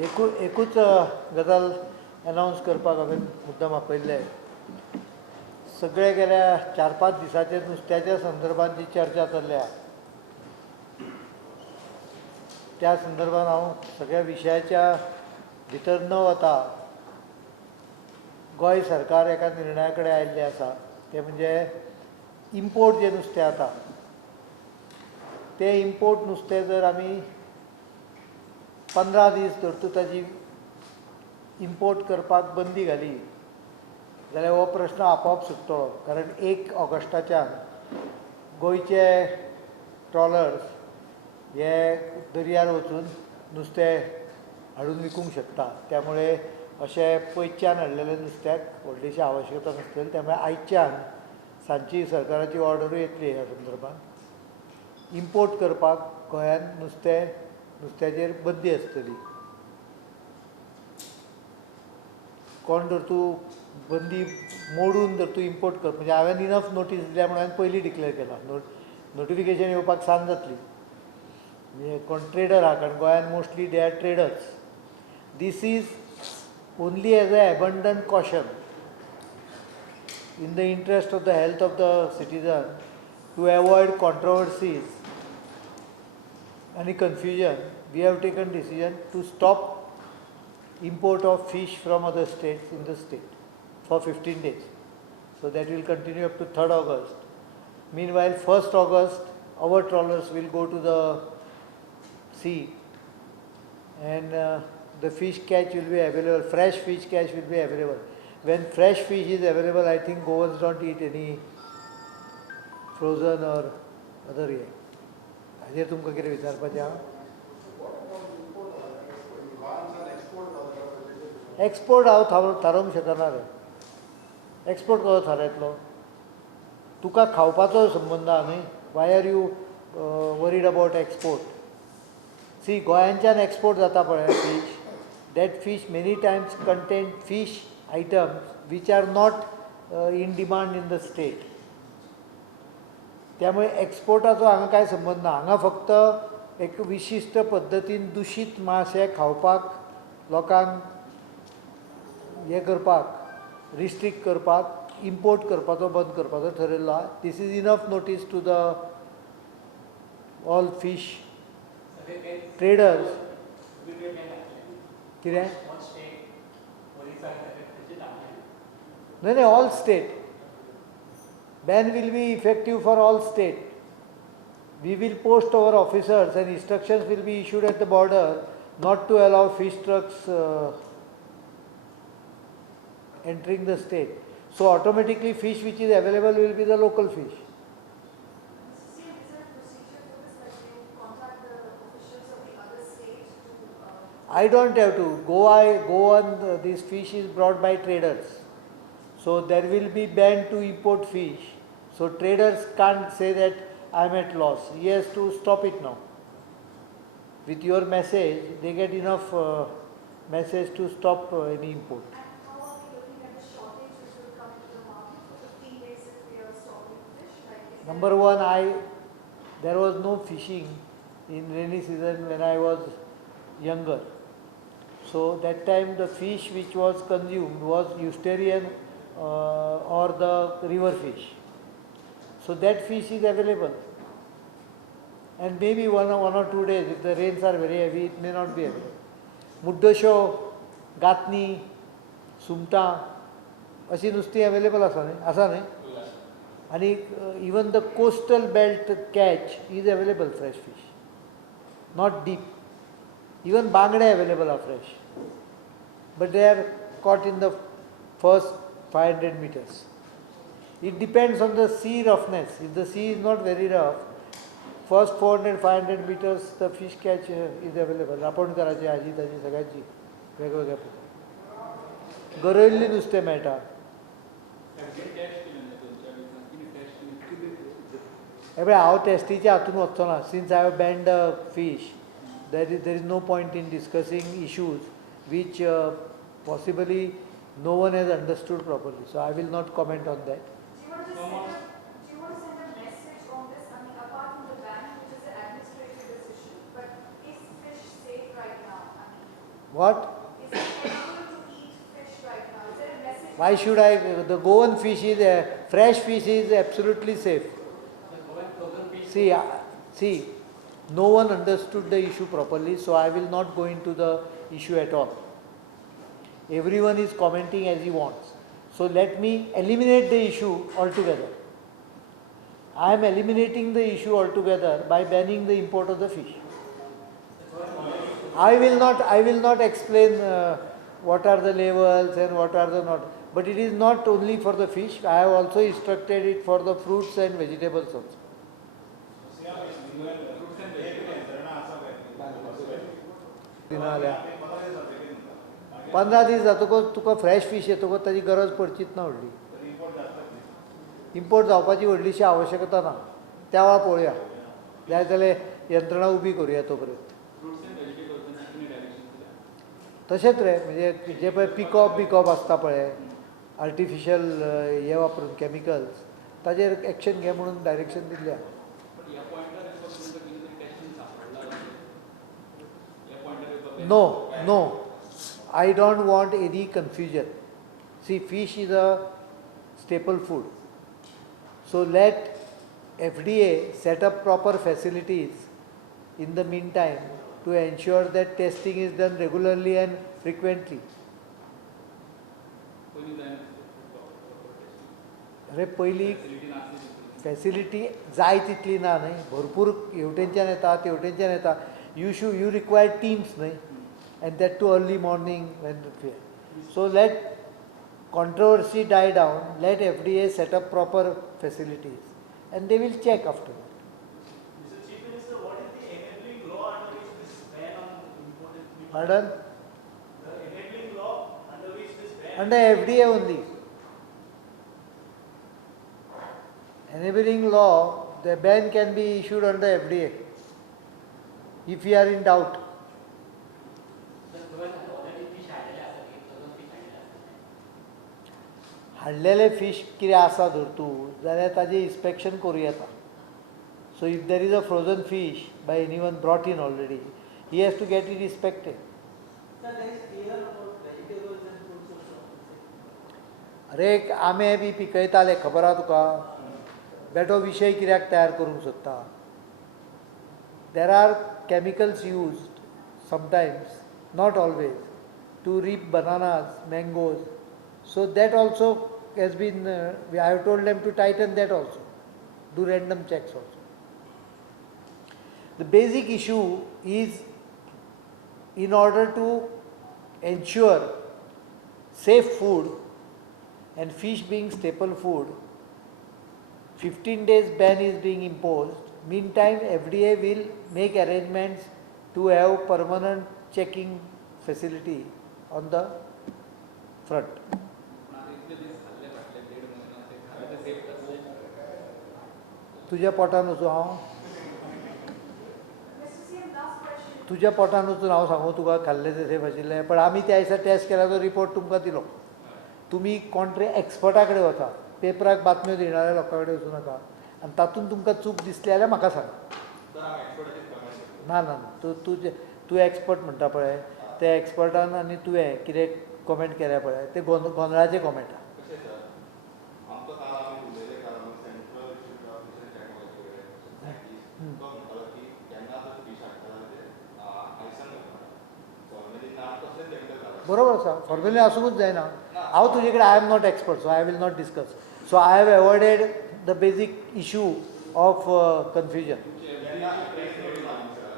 एकूच गजाल अनाउन्स करपाक हांवें मुद्दम आपयल्ले. सगळे गेल्या 4-5 दिसांचे नुस्त्याच्या संदर्भात जी चर्चा चल्ल्या त्या संदर्भात हांव सगळ्या विशयाच्या भितर न वता गोंय सरकार एका निर्णया कडेन आयिल्लें आसा. ते म्हणजे इम्पोर्ट जे नुस्तें जाता ते इम्पोर्ट नुस्तें जर आमी 15 दीस धर तूं ताजी इम्पोर्ट करपाक बंदी घाली जाल्यार हो प्रश्न आपोआप सुट्टलो. कारण 1 ऑगस्टाच्यान गोंयचे ट्रॉलर्स हे दर्यार वचून नुस्तें हाडून विकूंक शकता. त्यामुळे अशें पयसच्यान हाडलेल्या नुस्त्याक व्हडलीशी आवश्यकता नासतली. त्यामुळे आयच्यान सांजची सरकाराची ऑर्डरूय येतली ह्या संदर्भात. इम्पोर्ट करपाक गोंयांत नुस्त्याचेर बंदी आसतली. कोण जर तूं बंदी मोडून जर तूं इम्पोर्ट कर, म्हणजे हांवें इनफ नोटीस दिल्या म्हणून हांवें पयलीं डिक्लेअर केलां. नोटिफिकेशन येवपाक सांज जातली. म्हणजे कोण ट्रेडर आहा, कारण गोंयांत mostly they are traders. This is only as a abundant caution in the interest of the health of the citizen, to avoid controversies and confusion. We have taken decision to stop import of fish from other states in the state for 15 days. So that will continue up to 3rd August. Meanwhile, 1st August, our trawlers will go to the sea and the fish catch will be available, fresh fish catch will be available. When fresh fish is available, I think Goans don't eat any frozen or other हे. हाजेर तुमकां कितें विचारपाचें आहा? Export हांव थारोवंक शकना रे. Export कसो थारायतलो? तुका खावपाचो संबंद आहा न्ही. Why are you worried about export? See, गोंयांच्यान एक्सपोर्ट जाता पळय fish, that fish many times contain fish items which are not in demand in the state. त्यामुळे एक्सपोर्टाचो हांगा कांय संबंद ना. हांगा फक्त एक विशिश्ट पद्दतीन दूशीत माशे खावपाक लोकांक हे करपाक, रिस्ट्रिक्ट करपाक, इम्पोर्ट करपाचो बंद करपाचो ठरयल्लो आहा. This is enough notice to the all fish traders. कितें? No, all state. Ban will be effective for all state. We will post our officers and instructions will be issued at the border not to allow fish trucks entering the state. So automatically fish which is available will be the local fish. I don't have to. Go on, this fish is brought by traders. So there will be ban to import fish. So traders can't say that I am at loss. He has to stop it now. With your message, they get enough message to stop any import. And how are we looking at the shortage which will come into the market for 15 days if we are stopping fish? Number one, there was no fishing in rainy season when I was younger. So that time the fish which was consumed was eustachian or the river fish. So that fish is available. And maybe one or 2 days, if the rains are very heavy, it may not be available. Muddosho, gatni, sumta, अशी नुस्ती available आसा न्ही? आणि even the coastal belt catch is available fresh fish. Not deep. Even bangde available are fresh. But they are caught in the first 500 meters. It depends on the sea roughness. If the sea is not very rough, first 400-500 meters the fish catch is available. रापणकाराची हाजी ताजी सगळ्यांची वेगवेगळ्या प्रकार. गरयल्ली नुस्तें मेळटा. हांव टेस्टीच्या हातून वचचो ना. Since I have banned fish, there is no point in discussing issues which possibly no one has understood properly. So I will not comment on that. Do you want to send a message on this? I mean, apart from the ban, which is an administrative decision, but is fish safe right now? I mean, What? Is it illegal to eat fish right now? Is there a message? Why should I? The Goan fish is, fresh fish is absolutely safe. See, see, no one understood the issue properly, so I will not go into the issue at all. Everyone is commenting as he wants. So let me eliminate the issue altogether. I am eliminating the issue altogether by banning the import of the fish. I will not explain what are the labels and what are the not. But it is not only for the fish. I have also instructed it for the fruits and vegetables also. पंदरा दीस जातकच तुका fresh fish येतकच ताची गरज पडचीच ना व्हडली. Import जावपाची व्हडलीशी आवश्यकता ना. त्या वेळार पळोवया. जाय जाल्यार यंत्रणा उबी करुया तो पर्यंत. तशेंच रे म्हणजे जे पळय पिकॉप आसता पळय आर्टिफिशियल हे वापरून कॅमिकल्स ताजेर एक्शन घे म्हणून डायरेक्शन दिल्ल्या. No, I don't want any confusion. See, fish is a staple food. So let FDA set up proper facilities in the meantime to ensure that testing is done regularly and frequently. अरे पहिली facility जाय तितली ना न्हय. भरपूर हेवटेनच्यान येता तेवटेनच्यान येता. You require teams, न्हय, and that too early morning when so let controversy die down, let FDA set up proper facilities and they will check afterward. Mr. Chief Minister, what is the enabling law under which this ban on imported meat? Pardon? The enabling law under which this ban? Under FDA only. Enabling law, the ban can be issued under FDA if you are in doubt. हाडलेले fish कितें आसा धर तूं जाल्यार ताजें inspection करूं येता. So if there is a frozen fish by any one brought in already he has to get it inspected. अरे आंबे बी पिकयताले खबर आहा तुका. बेटो विशय कित्याक तयार करूंक सोदता. There are chemicals used sometimes, not always, to reap bananas, mangoes. So that also has been, I have told them to tighten that also, do random checks also. The basic issue is in order to ensure safe food and fish being staple food, 15 days ban is being imposed. Meantime, FDA will make arrangements to have permanent checking facility on the front. तुझ्या पोटान वचून हांव तुझ्या पोटान वचून हांव सांगू तुका खाल्ले ते सेफ आशिल्ले. पण आमी त्या दिसा टेस्ट केल्याचो रिपोर्ट तुमकां दिलो. तुमी कोण तरी एक्सपर्टा कडेन वता. पेपराक बातम्यो दिणाऱ्या लोकां कडेन वचूं नाका. आनी तातूंत तुमकां चूक दिसली जाल्यार म्हाका सांग. ना ना तूं एक्सपर्ट म्हणटा पळय त्या एक्सपर्टान आनी तुवें कितें कॉमेंट केल्या पळय ते गोंधळाचे कॉमेंट आहा. बरोबर आसा. फॉर्मेलिन आसूंकूच जायना. हांव तुजे कडेन I am not expert so I will not discuss. So I have avoided the basic issue of confusion.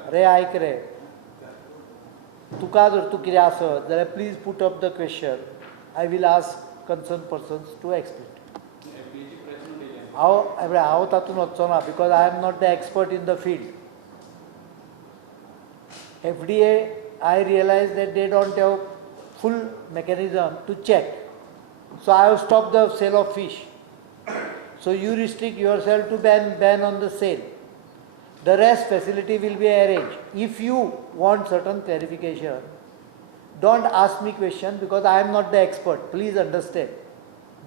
अरे आयक रे तुका जर तूं कितें आसत जाल्यार please put up the question. I will ask concern persons to explain. हांव तातूंत वचचो ना because I am not the expert in the field. FDA, I realize that they don't have full mechanism to check. So I have stopped the sale of fish. So you restrict yourself to ban on the sale. The rest facility will be arranged. If you want certain clarification, don't ask me question because I am not the expert. Please understand.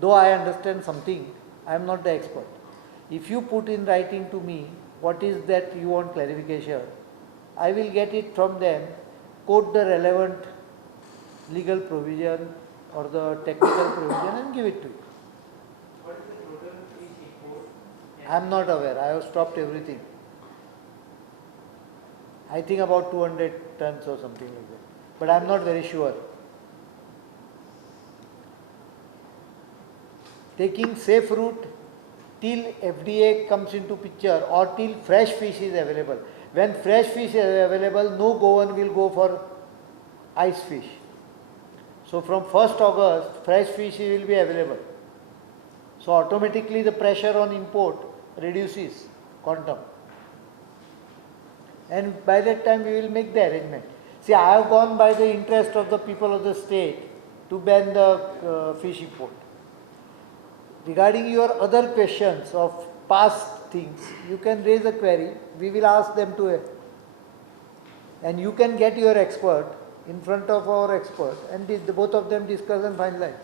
Though I understand something, I am not the expert. If you put in writing to me what is that you want clarification, I will get it from them, quote the relevant legal provision or the technical provision and give it to you. What is the total fish import? I am not aware. I have stopped everything. I think about 200 tons or something like that. But I am not very sure. Taking safe route till FDA comes into picture or till fresh fish is available. When fresh fish is available, no goan will go for ice fish. So from 1st August, fresh fish will be available. So automatically the pressure on import reduces quantum. And by that time we will make the arrangement. See, I have gone by the interest of the people of the state to ban the fish import. Regarding your other questions of past things, you can raise a query. We will ask them to, and you can get your expert in front of our expert, and both of them discuss and finalize.